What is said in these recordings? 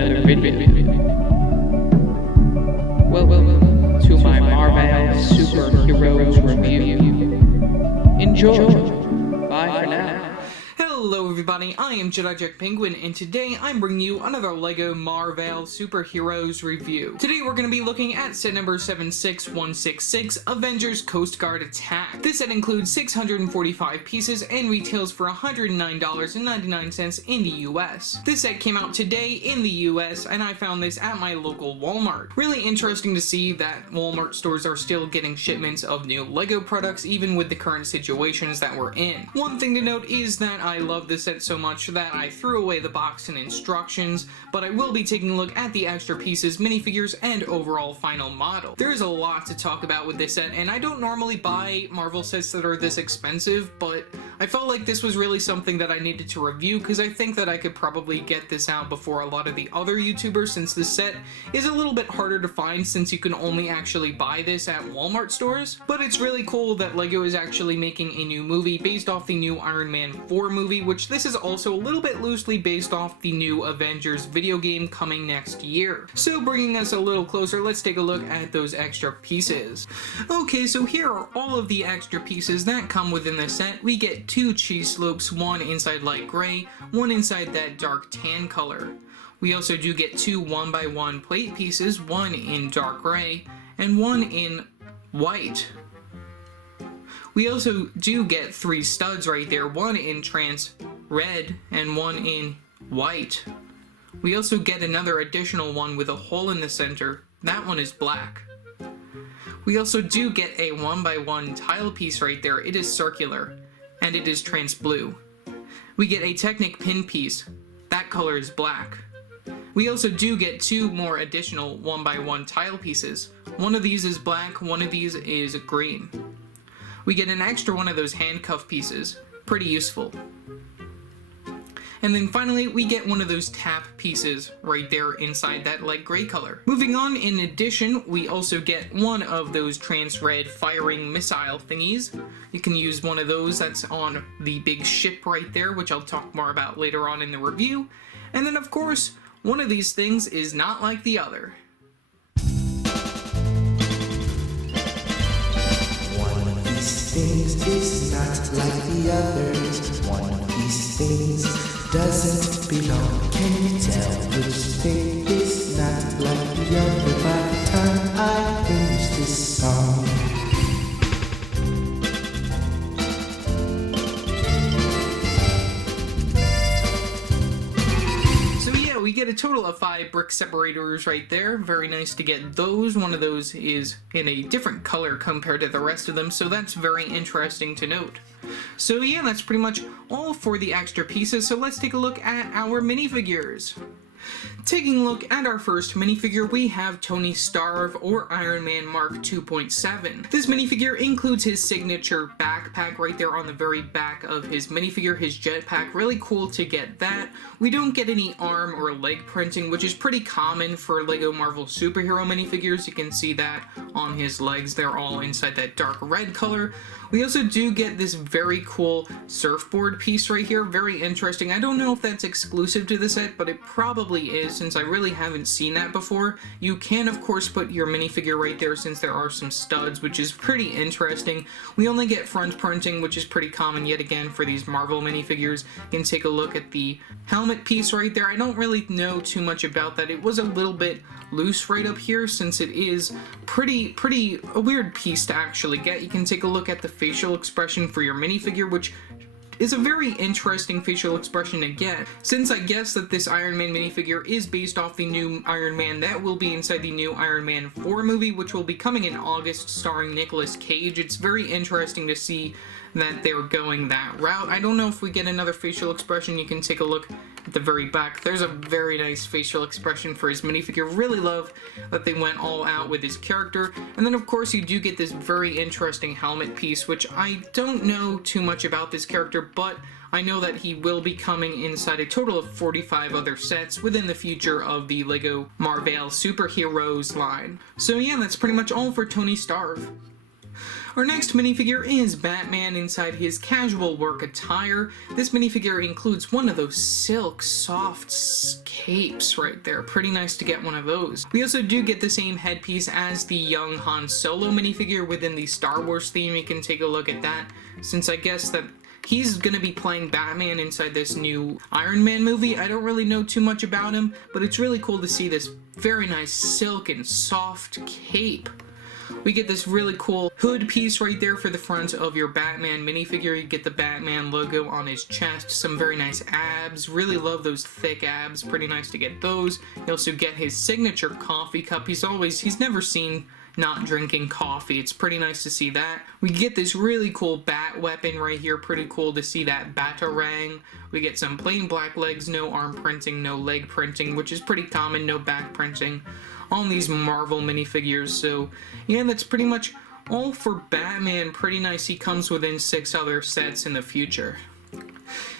another video. Welcome to my Marvail Super Heroes review. Enjoy. Bye for now. Hello everybody, I am Jedi Penguin, and today I'm bringing you another LEGO Marvail Super Heroes review. Today we're going to be looking at set number 76166, Avengers Coast Guard Attack. This set includes 645 pieces and retails for $109.99 in the US. This set came out today in the US, and I found this at my local Walmart. Really interesting to see that Walmart stores are still getting shipments of new LEGO products even with the current situations that we're in. One thing to note is that I love this set so much that I threw away the box and instructions, but I will be taking a look at the extra pieces, minifigures, and overall final model. There is a lot to talk about with this set, and I don't normally buy Marvel sets that are this expensive, but I felt like this was really something that I needed to review because I think that I could probably get this out before a lot of the other YouTubers, since this set is a little bit harder to find since you can only actually buy this at Walmart stores. But it's really cool that LEGO is actually making a new movie based off the new Iron Man 4 movie, which this is also a little bit loosely based off the new Avengers video game coming next year. So bringing us a little closer, let's take a look at those extra pieces. Okay, so here are all of the extra pieces that come within the set. We get 2 cheese slopes, one inside light gray, one inside that dark tan color. We also do get 2 1x1 plate pieces, one in dark gray and one in white. We also do get 3 studs right there, one in trans red and one in white. We also get another additional one with a hole in the center. That one is black. We also do get a 1x1 tile piece right there. It is circular and it is trans blue. We get a Technic pin piece. That color is black. We also do get 2 more additional 1x1 tile pieces. One of these is black, one of these is green. We get an extra one of those handcuff pieces. Pretty useful. And then finally, we get one of those tap pieces right there inside that light gray color. Moving on, in addition, we also get one of those trans red firing missile thingies. You can use one of those that's on the big ship right there, which I'll talk more about later on in the review. And then of course, one of these things is not like the other. One of these things is not like the others. One of these things doesn't belong. Can you tell which thing is not like the other by the time I finish this song? So yeah, we get a total of 5 brick separators right there. Very nice to get those. One of those is in a different color compared to the rest of them, so that's very interesting to note. So yeah, that's pretty much all for the extra pieces, so let's take a look at our minifigures. Taking a look at our first minifigure, we have Tony Stark, or Iron Man Mark 2.7. This minifigure includes his signature backpack right there on the very back of his minifigure, his jetpack. Really cool to get that. We don't get any arm or leg printing, which is pretty common for LEGO Marvel Super Hero minifigures. You can see that on his legs. They're all inside that dark red color. We also do get this very cool surfboard piece right here. Very interesting. I don't know if that's exclusive to the set, but it probably is, since I really haven't seen that before. You can, of course, put your minifigure right there since there are some studs, which is pretty interesting. We only get front printing, which is pretty common yet again for these Marvel minifigures. You can take a look at the helmet piece right there. I don't really know too much about that. It was a little bit loose right up here since it is a weird piece to actually get. You can take a look at the facial expression for your minifigure, which is a very interesting facial expression to get, since I guess that this Iron Man minifigure is based off the new Iron Man that will be inside the new Iron Man 4 movie, which will be coming in August, starring Nicolas Cage. It's very interesting to see that they're going that route. I don't know if we get another facial expression. You can take a look at the very back. There's a very nice facial expression for his minifigure. Really love that they went all out with his character. And then of course you do get this very interesting helmet piece, which I don't know too much about this character, but I know that he will be coming inside a total of 45 other sets within the future of the LEGO Marvail Super Heroes line. So yeah, that's pretty much all for Tony Stark. Our next minifigure is Batman inside his casual work attire. This minifigure includes one of those silk soft capes right there. Pretty nice to get one of those. We also do get the same headpiece as the young Han Solo minifigure within the Star Wars theme. You can take a look at that, since I guess that he's gonna be playing Batman inside this new Iron Man movie. I don't really know too much about him, but it's really cool to see this very nice silk and soft cape. We get this really cool hood piece right there for the front of your Batman minifigure. You get the Batman logo on his chest, some very nice abs. Really love those thick abs. Pretty nice to get those. You also get his signature coffee cup. He's never seen not drinking coffee. It's pretty nice to see that. We get this really cool bat weapon right here. Pretty cool to see that batarang. We get some plain black legs, no arm printing, no leg printing, which is pretty common, no back printing on these Marvel minifigures. So yeah, that's pretty much all for Batman. Pretty nice. He comes within 6 other sets in the future.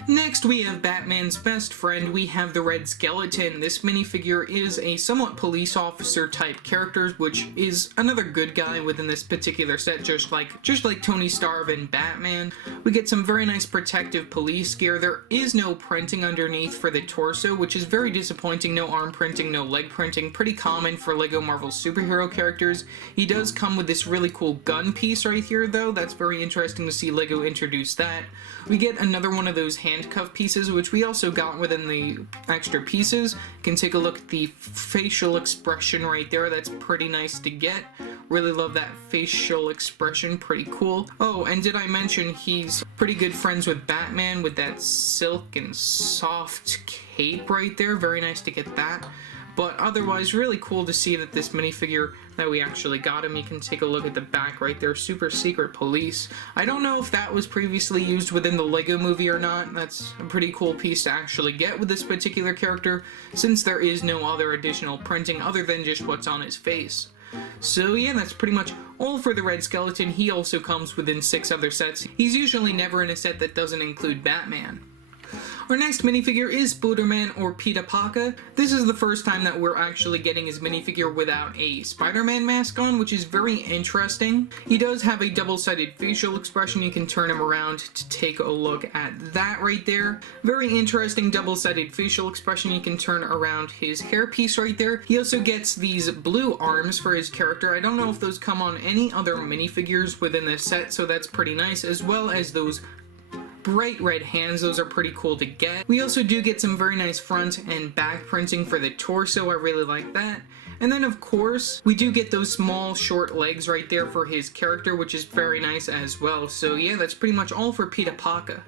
Next, we have Batman's best friend. We have the Red Skeleton. This minifigure is a somewhat police officer type character, which is another good guy within this particular set, just like Tony Stark and Batman. We get some very nice protective police gear. There is no printing underneath for the torso, which is very disappointing. No arm printing, no leg printing. Pretty common for LEGO Marvel superhero characters. He does come with this really cool gun piece right here, though. That's very interesting to see LEGO introduce that. We get another one of those handcuff pieces, which we also got within the extra pieces. You can take a look at the facial expression right there. That's pretty nice to get. Really love that facial expression. Pretty cool. Oh, and did I mention he's pretty good friends with Batman with that silk and soft cape right there. Very nice to get that. But otherwise, really cool to see that this minifigure that we actually got him. You can take a look at the back right there, Super Secret Police. I don't know if that was previously used within the LEGO movie or not. That's a pretty cool piece to actually get with this particular character, since there is no other additional printing other than just what's on his face. So yeah, that's pretty much all for the Red Skeleton. He also comes within 6 other sets. He's usually never in a set that doesn't include Batman. Our next minifigure is Spuder-Man or Elsa Pakka. This is the first time that we're actually getting his minifigure without a Spider-Man mask on, which is very interesting. He does have a double-sided facial expression. You can turn him around to take a look at that right there. Very interesting double-sided facial expression. You can turn around his hairpiece right there. He also gets these blue arms for his character. I don't know if those come on any other minifigures within this set, so that's pretty nice, as well as those bright red hands. Those are pretty cool to get. We also do get some very nice front and back printing for the torso. I really like that. And then of course, we do get those small short legs right there for his character, which is very nice as well. So yeah, that's pretty much all for Elsa Pakka.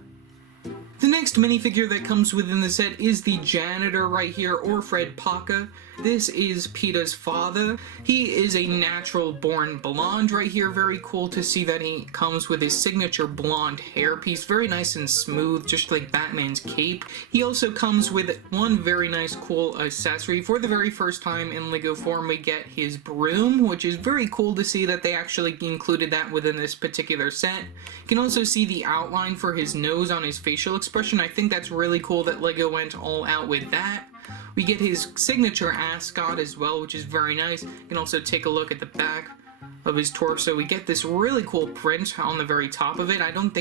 The next minifigure that comes within the set is the janitor right here, or Fred Pakka. This is Peeta's father. He is a natural-born blonde right here. Very cool to see that he comes with his signature blonde hairpiece. Very nice and smooth, just like Batman's cape. He also comes with one very nice, cool accessory. For the very first time in LEGO form, we get his broom, which is very cool to see that they actually included that within this particular set. You can also see the outline for his nose on his facial expression. I think that's really cool that LEGO went all out with that. We get his signature ascot as well, which is very nice. You can also take a look at the back of his torso. We get this really cool print on the very top of it. I don't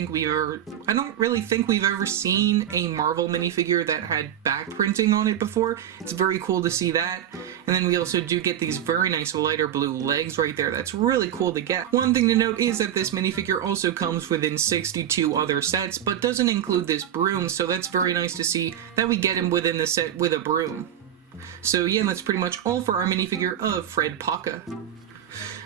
really think we've ever seen a Marvel minifigure that had back printing on it before. It's very cool to see that. And then we also do get these very nice lighter blue legs right there. That's really cool to get. One thing to note is that this minifigure also comes within 62 other sets, but doesn't include this broom, so that's very nice to see that we get him within the set with a broom. So yeah, that's pretty much all for our minifigure of Fred Pakka.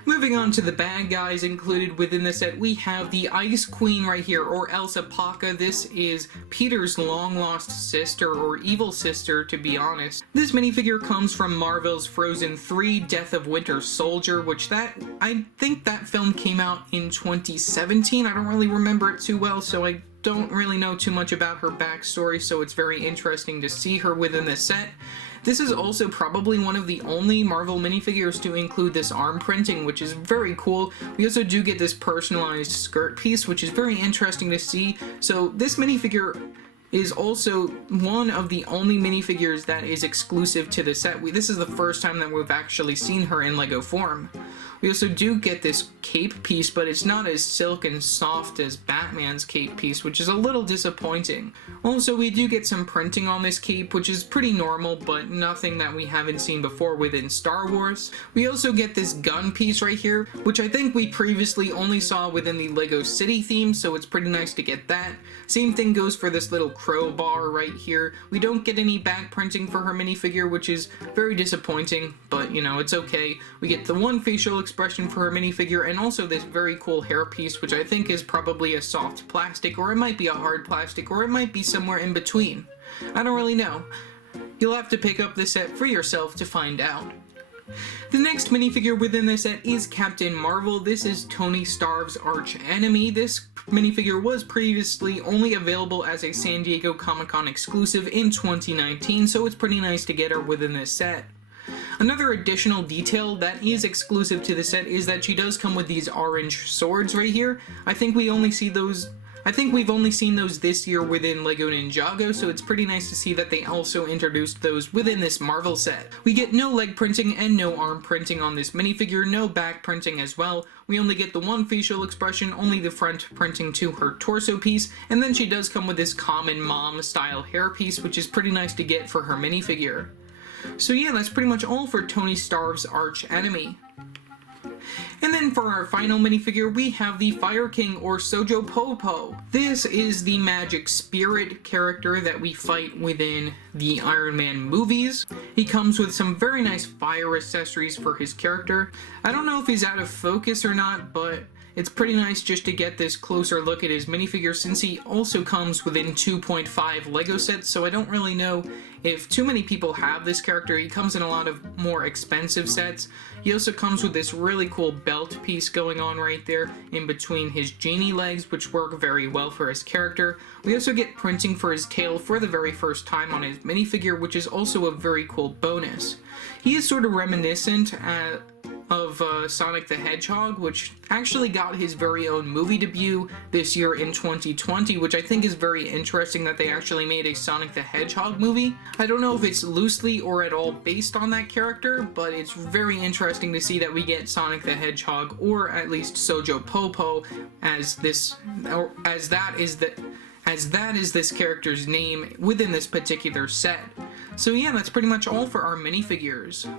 Moving on to the bad guys included within the set, we have the Ice Queen right here, or Elsa Pakka. This is Peter's long-lost sister, or evil sister, to be honest. This minifigure comes from Marvel's Frozen 3 Death of Winter Soldier, which I think that film came out in 2017. I don't really remember it too well, so I don't really know too much about her backstory, so it's very interesting to see her within the set. This is also probably one of the only Marvel minifigures to include this arm printing, which is very cool. We also do get this personalized skirt piece, which is very interesting to see. So this minifigure is also one of the only minifigures that is exclusive to the set. This is the first time that we've actually seen her in LEGO form. We also do get this cape piece, but it's not as silk and soft as Batman's cape piece, which is a little disappointing. Also, we do get some printing on this cape, which is pretty normal, but nothing that we haven't seen before within Star Wars. We also get this gun piece right here, which I think we previously only saw within the LEGO City theme, so it's pretty nice to get that. Same thing goes for this little crowbar right here. We don't get any back printing for her minifigure, which is very disappointing, but you know, it's okay. We get the one facial expression for her minifigure, and also this very cool hair piece, which I think is probably a soft plastic, or it might be a hard plastic, or it might be somewhere in between. I don't really know. You'll have to pick up the set for yourself to find out. The next minifigure within this set is Captain Marvel. This is Tony Stark's arch enemy. This minifigure was previously only available as a San Diego Comic-Con exclusive in 2019, so it's pretty nice to get her within this set. Another additional detail that is exclusive to the set is that she does come with these orange swords right here. I think we've only seen those this year within LEGO Ninjago, so it's pretty nice to see that they also introduced those within this Marvel set. We get no leg printing and no arm printing on this minifigure, no back printing as well. We only get the one facial expression, only the front printing to her torso piece, and then she does come with this common mom style hair piece, which is pretty nice to get for her minifigure. So yeah, that's pretty much all for Tony Stark's arch enemy. And then for our final minifigure, we have the Fire King, or Sojo Popo. This is the magic spirit character that we fight within the Iron Man movies. He comes with some very nice fire accessories for his character. I don't know if he's out of focus or not, but it's pretty nice just to get this closer look at his minifigure, since he also comes within 2.5 LEGO sets, so I don't really know if too many people have this character. He comes in a lot of more expensive sets. He also comes with this really cool belt piece going on right there in between his genie legs, which work very well for his character. We also get printing for his tail for the very first time on his minifigure, which is also a very cool bonus. He is sort of reminiscent of Sonic the Hedgehog, which actually got his very own movie debut this year in 2020, which I think is very interesting that they actually made a Sonic the Hedgehog movie. I don't know if it's loosely or at all based on that character, but it's very interesting to see that we get Sonic the Hedgehog, or at least Sojo Popo, as that is this character's name within this particular set. So yeah, that's pretty much all for our minifigures.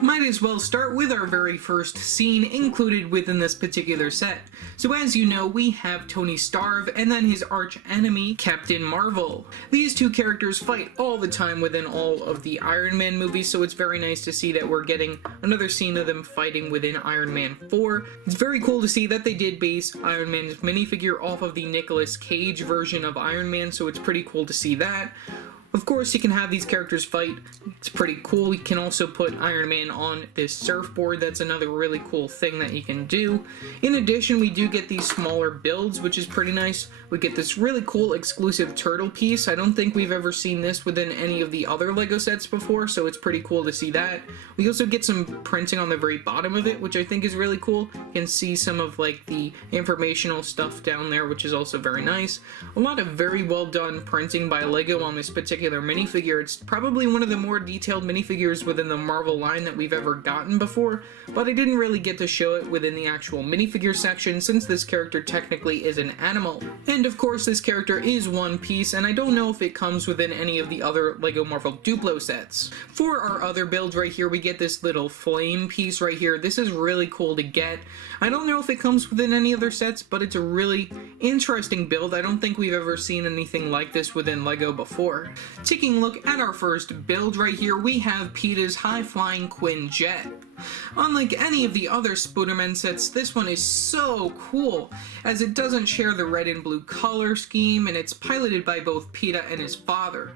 Might as well start with our very first scene included within this particular set. So as you know, we have Tony Stark and then his arch enemy, Captain Marvel. These two characters fight all the time within all of the Iron Man movies, so it's very nice to see that we're getting another scene of them fighting within Iron Man 4. It's very cool to see that they did base Iron Man's minifigure off of the Nicolas Cage version of Iron Man, so it's pretty cool to see that. Of course, you can have these characters fight. It's pretty cool. You can also put Iron Man on this surfboard. That's another really cool thing that you can do. In addition, we do get these smaller builds, which is pretty nice. We get this really cool exclusive turtle piece. I don't think we've ever seen this within any of the other LEGO sets before, so it's pretty cool to see that. We also get some printing on the very bottom of it, which I think is really cool. You can see some of like the informational stuff down there, which is also very nice. A lot of very well done printing by LEGO on this particular minifigure. It's probably one of the more detailed minifigures within the Marvel line that we've ever gotten before, but I didn't really get to show it within the actual minifigure section, since this character technically is an animal. And of course, this character is one piece, and I don't know if it comes within any of the other LEGO Marvel Duplo sets. For our other builds right here, we get this little flame piece right here. This is really cool to get. I don't know if it comes within any other sets, but it's a really interesting build. I don't think we've ever seen anything like this within LEGO before. Taking a look at our first build right here, we have PETA's high-flying Quinn Jet. Unlike any of the other Spuder-Man sets, this one is so cool, as it doesn't share the red and blue color scheme, and it's piloted by both PETA and his father.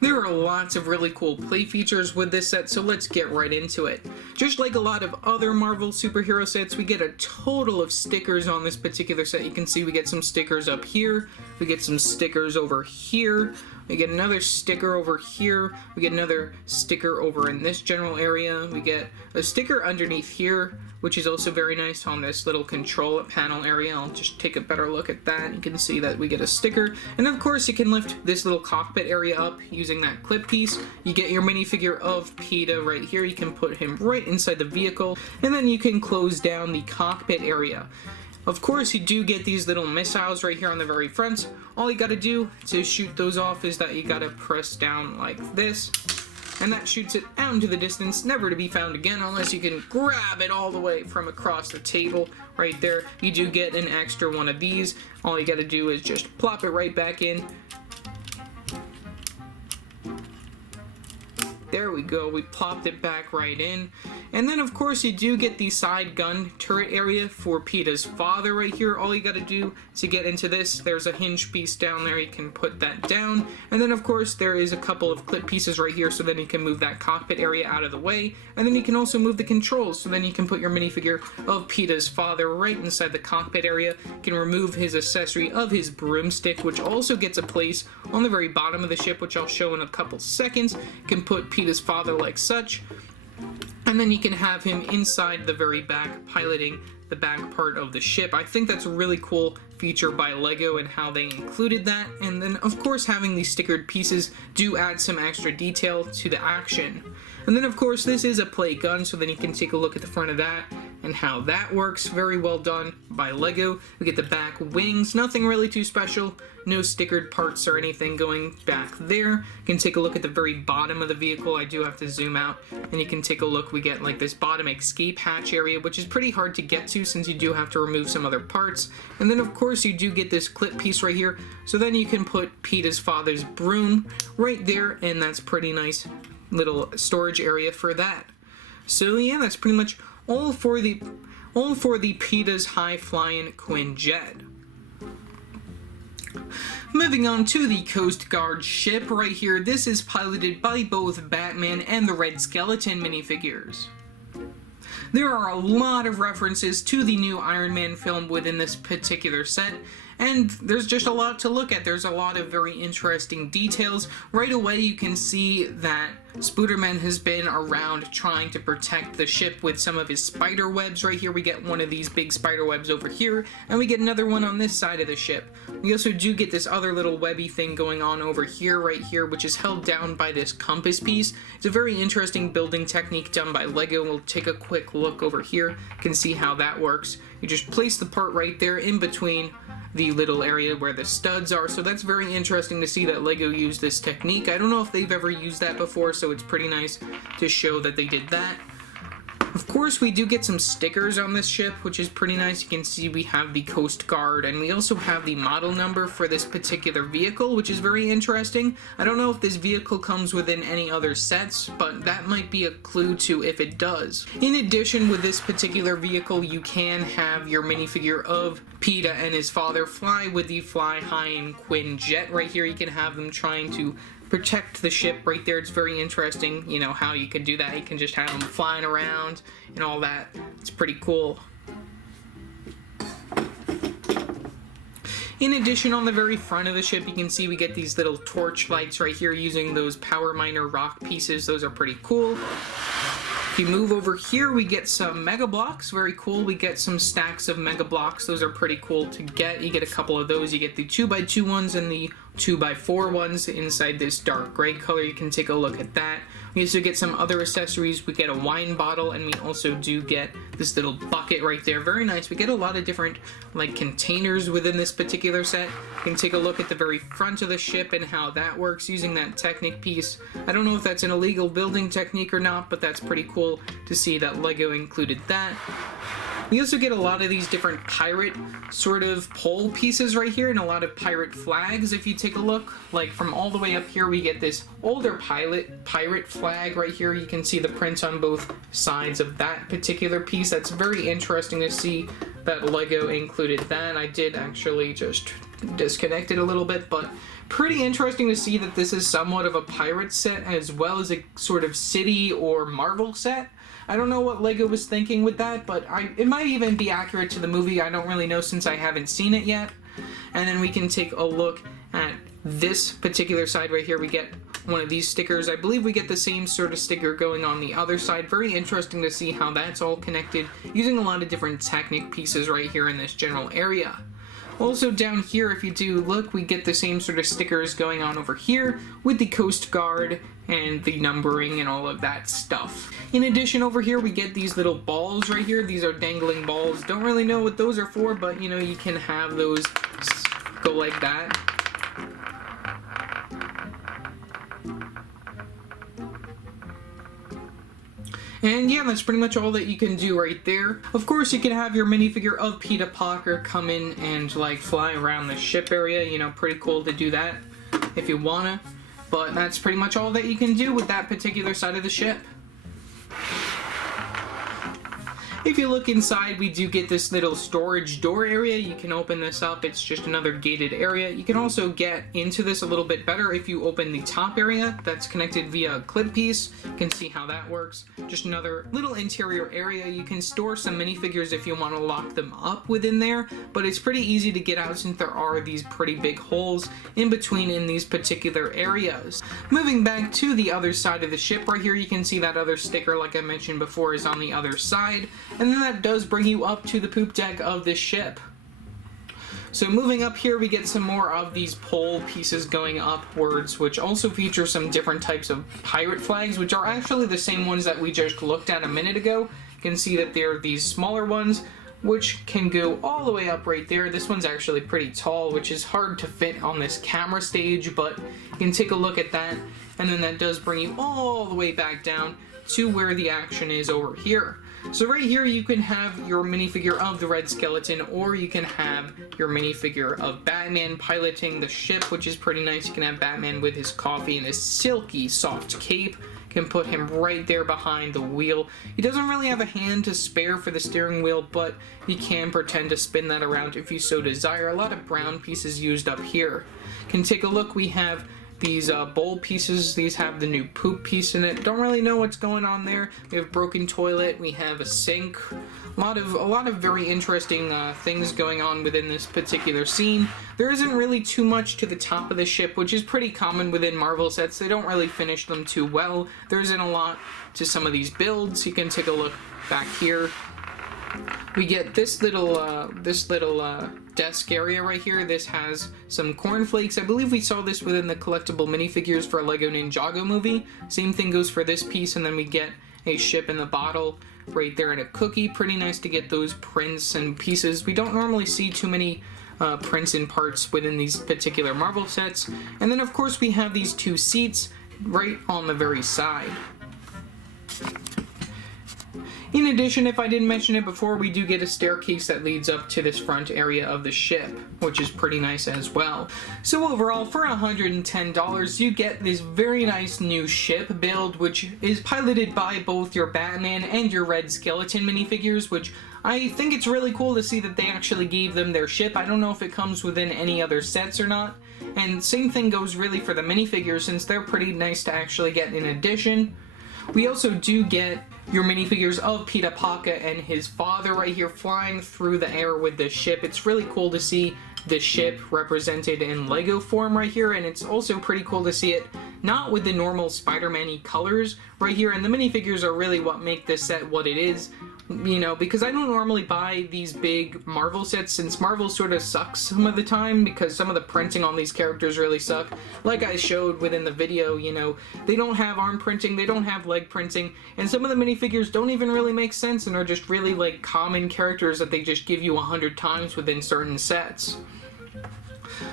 There are lots of really cool play features with this set, so let's get right into it. Just like a lot of other Marvel superhero sets, we get a total of stickers on this particular set. You can see we get some stickers up here, we get some stickers over here, We get another sticker over here. We get another sticker over in this general area. We get a sticker underneath here, which is also very nice on this little control panel area. I'll just take a better look at that. You can see that we get a sticker. And of course, you can lift this little cockpit area up using that clip piece. You get your minifigure of PETA right here. You can put him right inside the vehicle. And then you can close down the cockpit area. Of course, you do get these little missiles right here on the very front. All you gotta do to shoot those off is that you gotta press down like this, and that shoots it out into the distance, never to be found again unless you can grab it all the way from across the table right there. You do get an extra one of these. All you gotta do is just plop it right back in. There we go, we plopped it back right in. And then of course you do get the side gun turret area for PETA's father right here. All you gotta do to get into this, there's a hinge piece down there, you can put that down. And then of course there is a couple of clip pieces right here, so then you can move that cockpit area out of the way. And then you can also move the controls, so then you can put your minifigure of PETA's father right inside the cockpit area. You can remove his accessory of his broomstick, which also gets a place on the very bottom of the ship, which I'll show in a couple seconds. You can put PETA's father like such. And then you can have him inside the very back, piloting the back part of the ship. I think that's a really cool feature by LEGO and how they included that. And then, of course, having these stickered pieces do add some extra detail to the action. And then, of course, this is a play gun, so then you can take a look at the front of that and how that works. Very well done by LEGO. We get the back wings, nothing really too special. No stickered parts or anything going back there. You can take a look at the very bottom of the vehicle. I do have to zoom out, and you can take a look. We get like this bottom escape hatch area, which is pretty hard to get to since you do have to remove some other parts. And then, of course, you do get this clip piece right here, so then you can put PETA's father's broom right there, and that's pretty nice little storage area for that. So yeah, that's pretty much all for the PETA's high-flying Quinn Jet. Moving on to the Coast Guard ship right here. This is piloted by both Batman and the Red Skeleton minifigures. There are a lot of references to the new Iron Man film within this particular set, and there's just a lot to look at. There's a lot of very interesting details. Right away you can see that Spuder-Man has been around trying to protect the ship with some of his spider webs. Right here we get one of these big spider webs over here, and we get another one on this side of the ship. We also do get this other little webby thing going on over here, right here, which is held down by this compass piece. It's a very interesting building technique done by LEGO. We'll take a quick look over here. You can see how that works. You just place the part right there in between the little area where the studs are, so that's very interesting to see that LEGO used this technique. I don't know if they've ever used that before, so it's pretty nice to show that they did that. Of course, we do get some stickers on this ship, which is pretty nice. You can see we have the Coast Guard, and we also have the model number for this particular vehicle, which is very interesting. I don't know if this vehicle comes within any other sets, but that might be a clue to if it does. In addition, with this particular vehicle, you can have your minifigure of PETA and his father fly with the Fly High and Quinn Jet right here. You can have them trying to protect the ship right there. It's very interesting, you know, how you can do that. You can just have them flying around and all that. It's pretty cool. In addition, on the very front of the ship, you can see we get these little torch lights right here using those power miner rock pieces. Those are pretty cool. If you move over here, we get some Mega Blocks. Very cool. We get some stacks of Mega Blocks. Those are pretty cool to get. You get a couple of those. You get the 2x2 ones and the 2x4 ones inside this dark gray color. You can take a look at that. We also get some other accessories. We get a wine bottle, and we also do get this little bucket right there. Very nice. We get a lot of different like containers within this particular set. You can take a look at the very front of the ship and how that works using that Technic piece. I don't know if that's an illegal building technique or not, but that's pretty cool to see that LEGO included that. We also get a lot of these different pirate sort of pole pieces right here and a lot of pirate flags. If you take a look, like from all the way up here, we get this older pirate flag right here. You can see the prints on both sides of that particular piece. That's very interesting to see that LEGO included that. I did actually just disconnect it a little bit, but pretty interesting to see that this is somewhat of a pirate set as well as a sort of city or Marvel set. I don't know what LEGO was thinking with that, but it might even be accurate to the movie. I don't really know since I haven't seen it yet. And then we can take a look at this particular side right here, we get one of these stickers. I believe we get the same sort of sticker going on the other side. Very interesting to see how that's all connected using a lot of different Technic pieces right here in this general area. Also down here, if you do look, we get the same sort of stickers going on over here with the Coast Guard and the numbering and all of that stuff. In addition, over here we get these little balls right here. These are dangling balls. Don't really know what those are for, but you know, you can have those go like that. And yeah, that's pretty much all that you can do right there. Of course, you can have your minifigure of Elsa Pakka come in and like fly around the ship area. You know, pretty cool to do that if you wanna. But that's pretty much all that you can do with that particular side of the ship. If you look inside, we do get this little storage door area. You can open this up. It's just another gated area. You can also get into this a little bit better if you open the top area that's connected via a clip piece. You can see how that works. Just another little interior area. You can store some minifigures if you want to lock them up within there, but it's pretty easy to get out since there are these pretty big holes in between in these particular areas. Moving back to the other side of the ship right here, you can see that other sticker, like I mentioned before, is on the other side. And then that does bring you up to the poop deck of this ship. So moving up here, we get some more of these pole pieces going upwards, which also feature some different types of pirate flags, which are actually the same ones that we just looked at a minute ago. You can see that they're these smaller ones, which can go all the way up right there. This one's actually pretty tall, which is hard to fit on this camera stage, but you can take a look at that, and then that does bring you all the way back down to where the action is over here. So right here you can have your minifigure of the Red Skeleton, or you can have your minifigure of Batman piloting the ship, which is pretty nice. You can have Batman with his coffee and his silky soft cape. You can put him right there behind the wheel. He doesn't really have a hand to spare for the steering wheel, but he can pretend to spin that around if you so desire. A lot of brown pieces used up here. You can take a look. We have these bowl pieces. These have the new poop piece in it. Don't really know what's going on there. We have broken toilet. We have a sink. A lot of very interesting things going on within this particular scene. There isn't really too much to the top of the ship, which is pretty common within Marvel sets. They don't really finish them too well. There isn't a lot to some of these builds. You can take a look back here. We get this little desk area right here. This has some cornflakes. I believe we saw this within the collectible minifigures for a LEGO Ninjago movie. Same thing goes for this piece, and then we get a ship in the bottle right there and a cookie. Pretty nice to get those prints and pieces. We don't normally see too many prints and parts within these particular Marvel sets. And then of course we have these two seats right on the very side. In addition, if I didn't mention it before, we do get a staircase that leads up to this front area of the ship, which is pretty nice as well. So overall, for $110, you get this very nice new ship build, which is piloted by both your Batman and your Red Skeleton minifigures, which I think it's really cool to see that they actually gave them their ship. I don't know if it comes within any other sets or not. And same thing goes really for the minifigures, since they're pretty nice to actually get in addition. We also do get your minifigures of Elsa Pakka and his father right here flying through the air with the ship. It's really cool to see the ship represented in Lego form right here, and it's also pretty cool to see it not with the normal Spider-Man-y colors right here, and the minifigures are really what make this set what it is. You know, because I don't normally buy these big Marvel sets, since Marvel sort of sucks some of the time because some of the printing on these characters really suck. Like I showed within the video, you know, they don't have arm printing, they don't have leg printing, and some of the minifigures don't even really make sense and are just really like common characters that they just give you 100 times within certain sets.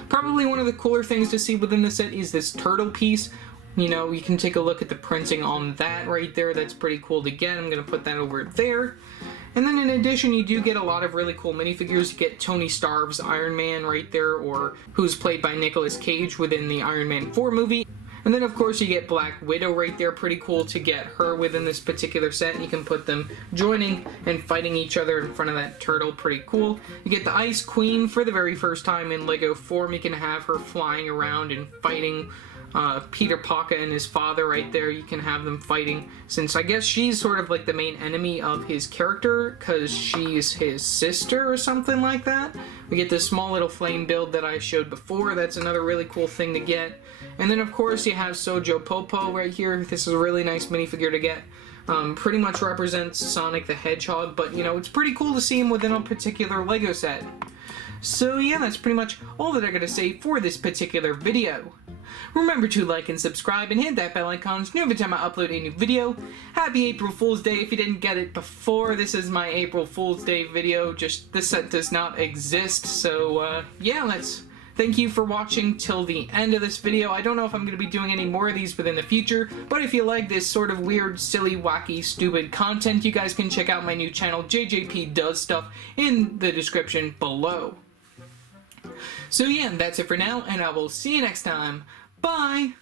Probably one of the cooler things to see within the set is this turtle piece. You know, you can take a look at the printing on that right there. That's pretty cool to get. I'm going to put that over there. And then in addition, you do get a lot of really cool minifigures. You get Tony Stark's Iron Man right there, or who's played by Nicolas Cage within the Iron Man 4 movie. And then of course you get Black Widow right there. Pretty cool to get her within this particular set. You can put them joining and fighting each other in front of that turtle. Pretty cool. You get the Ice Queen for the very first time in Lego form. You can have her flying around and fighting Peter Pakka and his father right there. You can have them fighting, since I guess she's sort of like the main enemy of his character, because she's his sister or something like that. We get this small little flame build that I showed before. That's another really cool thing to get. And then of course you have Sojo Popo right here. This is a really nice minifigure to get. Pretty much represents Sonic the Hedgehog, but you know, it's pretty cool to see him within a particular LEGO set. So yeah, that's pretty much all that I gotta say for this particular video. Remember to like and subscribe and hit that bell icon so every time I upload a new video. Happy April Fool's Day if you didn't get it before. This is my April Fool's Day video, just this set does not exist, so yeah, thank you for watching till the end of this video. I don't know if I'm going to be doing any more of these within the future, but if you like this sort of weird, silly, wacky, stupid content, you guys can check out my new channel, JJP Does Stuff, in the description below. So yeah, that's it for now, and I will see you next time. Bye!